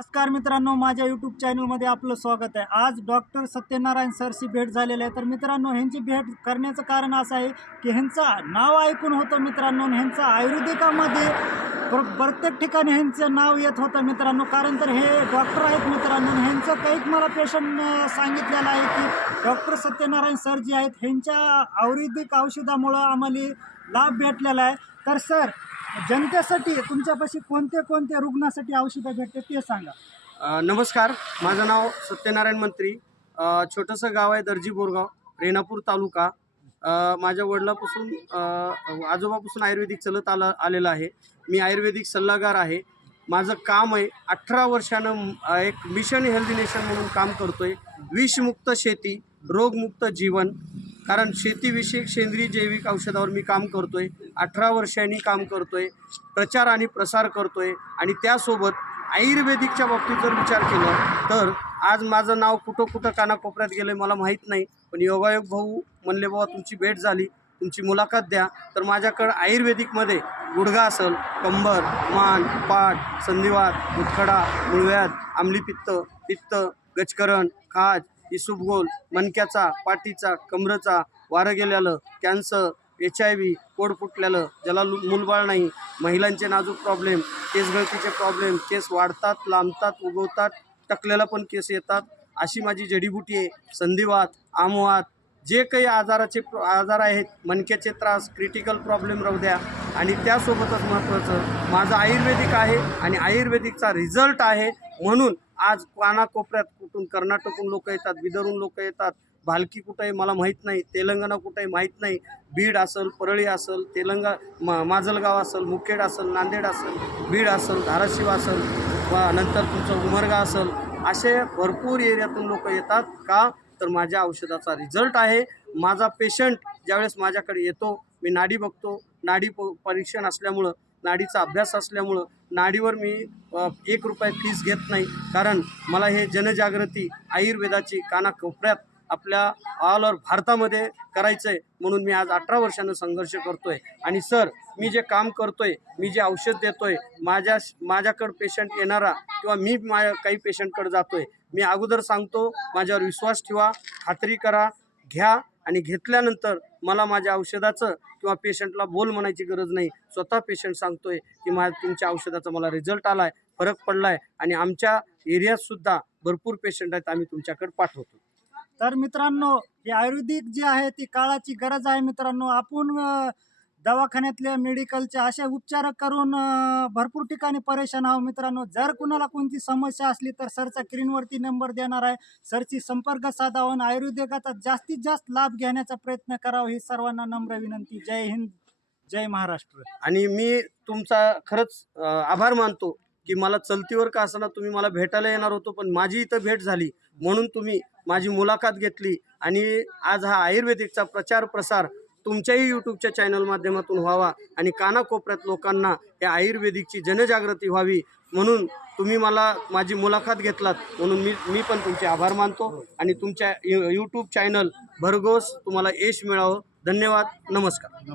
नमस्कार मित्रांनो, माझ्या यूट्यूब चॅनलमध्ये आपलं स्वागत आहे। आज डॉक्टर सत्यनारायण सरशी भेट झालेली आहे। तर मित्रांनो, ह्यांची भेट करण्याचं कारण असं आहे की ह्यांचं नाव ऐकून होतं मित्रांनो, ह्यांचं आयुर्वेदिकामध्ये प्रत्येक ठिकाणी ह्यांचं नाव येत होतं मित्रांनो। कारण तर हे डॉक्टर आहेत मित्रांनो, ह्यांचं काही मला पेशंट सांगितलेलं आहे की डॉक्टर सत्यनारायण सर जे आहेत ह्यांच्या आयुर्वेदिक औषधामुळं आम्हाला लाभ भेटलेला आहे। तर सर, जनतेसाठी तुमच्यापाशी कोणते कोणते रुग्णासाठी औषधं भेटते ते सांगा। नमस्कार, माझं नाव सत्यनारायण मंत्री। छोटंसं गाव आहे दर्जी बोरगाव, रेणापूर तालुका। माझ्या वडिलापासून आजोबापासून आयुर्वेदिक चलत आलेलं आहे। मी आयुर्वेदिक सल्लागार आहे। माझं काम आहे 18 वर्षानं एक मिशन हेल्दी नेशन म्हणून काम करतोय। विषमुक्त शेती, रोगमुक्त जीवन, कारण शेतीविषयक सेंद्रिय जैविक औषधावर मी काम करतोय। 18 वर्षांनी काम करतोय, प्रचार आणि प्रसार करतोय। आणि त्यासोबत आयुर्वेदिकच्या बाबतीत जर विचार केला तर आज माझं नाव कुठं कानाकोपऱ्यात गेलं मला माहीत नाही, पण योगायोग भाऊ म्हणले बाबा तुमची भेट झाली, तुमची मुलाखत द्या। तर माझ्याकडं आयुर्वेदिकमध्ये गुडघा असेल, कंबर, मान, पाठ, संधिवात, मुतखडा, मूळव्याध, आम्लीपित्त, पित्त, गजकरण, खाज, इसुबगोल, मणक्याचा, पाठीचा, कमरेचा, वारं गेलेलं, कॅन्सर, HIV, पोट फुटलेलं, ज्याला मूलबाळ नाही, महिलांचे नाजूक प्रॉब्लेम, केस गळतीचे प्रॉब्लेम, केस वाढतात, लांबतात, उगवतात, टकलेला पण केस येतात, अशी माझी जडीबुटी आहे। संधिवात, आमवात, जे काही आजार आहेत, मणक्याचे त्रास, क्रिटिकल प्रॉब्लेम राहू द्या। आणि त्यासोबतच महत्त्वाचं माझं आयुर्वेदिक आहे आणि आयुर्वेदिकचा रिझल्ट आहे। म्हणून आज कानाकोपऱ्यात कुठून कर्नाटकहून लोक येतात, बिदरहून लोक येतात, भालकी कुठं आहे मला माहीत नाही, तेलंगणा कुठं आहे माहीत नाही, बीड असेल, परळी असेल, माजलगाव असेल, मुखेड असेल, नांदेड असेल, बीड असेल, धाराशिव असेल, नंतर तुमचं उमरगा असेल, असे भरपूर एरियातून लोक येतात। का तर माझ्या औषधाचा रिझल्ट आहे। माझा पेशंट ज्यावेळेस माझ्याकडे येतो, मी नाडी बघतो, नाडी परीक्षण असल्यामुळं, नाडीचा अभ्यास असल्यामुळं नाडीवर मी 1 रुपया फीस घेत नाही। कारण मला हे जनजागृती आयुर्वेदाची कानाकोपऱ्यात आपल्या ऑल ओव्हर भारतामध्ये करायचं आहे। म्हणून मी आज 18 वर्षानं संघर्ष करतोय। आणि सर, मी जे काम करतोय, मी जे औषध देतोय, माझ्याकडं पेशंट येणारा किंवा मी काही पेशंटकडे जातोय, मी अगोदर सांगतो माझ्यावर विश्वास ठेवा, खात्री करा, घ्या। आणि घेतल्यानंतर मला माझ्या औषधाचं किंवा पेशंटला बोल म्हणायची गरज नाही, स्वतः पेशंट सांगतोय की तुमच्या औषधाचा मला रिझल्ट आला आहे, फरक पडला आहे। आणि आमच्या एरियातसुद्धा भरपूर पेशंट आहेत, आम्ही तुमच्याकडे पाठवतो। तर मित्रांनो, हे आयुर्वेदिक जे आहे ती काळाची गरज आहे मित्रांनो। आपण दवाखान्यातल्या मेडिकलचे असे उपचार करून भरपूर ठिकाणी परेशान आहोत मित्रांनो। जर कुणाला कोणती समस्या असली तर सरचा स्क्रीनवरती नंबर देणार आहे, सरची संपर्क साधावा आणि आयुर्वेदिकाचा जास्तीत जास्त लाभ घेण्याचा प्रयत्न करावा, ही सर्वांना नम्र विनंती। जय हिंद, जय महाराष्ट्र। आणि मी तुमचा खरंच आभार मानतो की मला चलतीवर का असताना तुम्ही मला भेटायला येणार होतो, पण माझी इथं भेट झाली म्हणून तुम्ही माझी मुलाखत घेतली। आणि आज हा आयुर्वेदिकचा प्रचार प्रसार तुमच्याही यूट्यूबच्या चॅनल माध्यमातून व्हावा आणि कानाकोपऱ्यात लोकांना या आयुर्वेदिकची जनजागृती व्हावी, म्हणून तुम्ही मला माझी मुलाखत घेतलात, म्हणून मी पण तुमचे आभार मानतो। आणि तुमच्या यूट्यूब चॅनल भरघोस तुम्हाला यश मिळावं। धन्यवाद, नमस्कार।